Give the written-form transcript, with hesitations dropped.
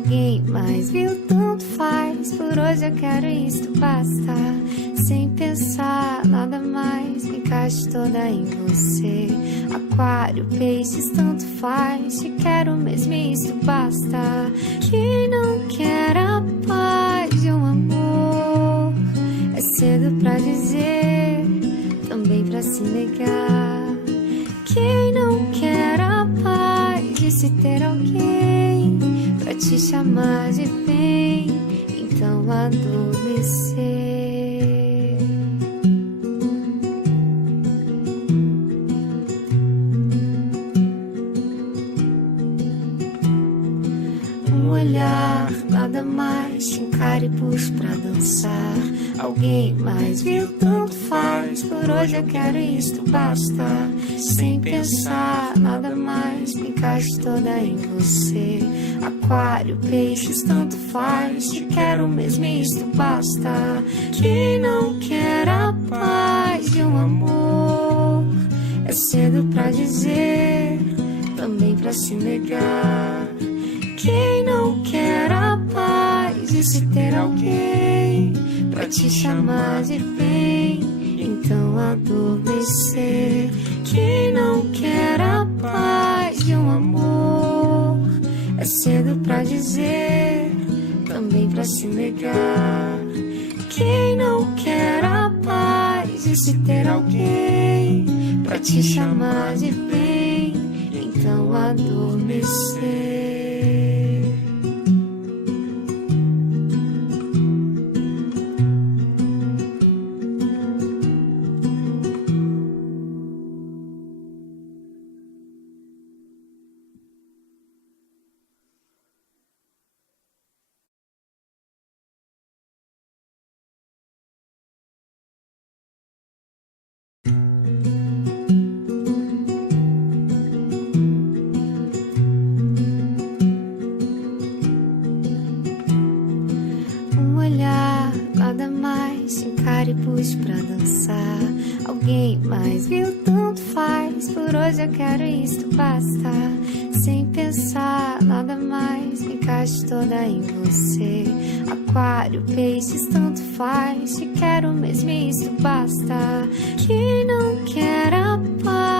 Alguém mais viu, tanto faz. Por hoje eu quero isto, basta. Sem pensar nada mais, me encaixe toda em você. Aquário, peixes, tanto faz. Te quero mesmo, isto basta. Quem não quer a paz de um amor? É cedo pra dizer, também pra se negar. Quem não quer a paz de se ter alguém pra te chamar de bem, então adormecer. Um olhar, nada mais, te encare e puxe pra dançar. Alguém mais viu, tanto faz. Por hoje eu quero isto, basta. Sem pensar nada mais, me encaixe toda em você. Aquário, peixes, tanto faz. Te quero mesmo, isto basta. Quem não quer a paz de um amor? É cedo pra dizer, também pra se negar. Quem não quer a paz de se ter alguém pra te chamar de bem, então adormecer. Quem não quer a paz de um amor? É cedo pra dizer, também pra se negar. Quem não quer a paz de se ter alguém pra te chamar de bem, então adormecer. E pus pra dançar. Alguém mais viu, tanto faz. Por hoje eu quero isto, basta. Sem pensar nada mais, me encaixe toda em você. Aquário, peixes, tanto faz. Te quero mesmo, isto basta. Quem não quer a paz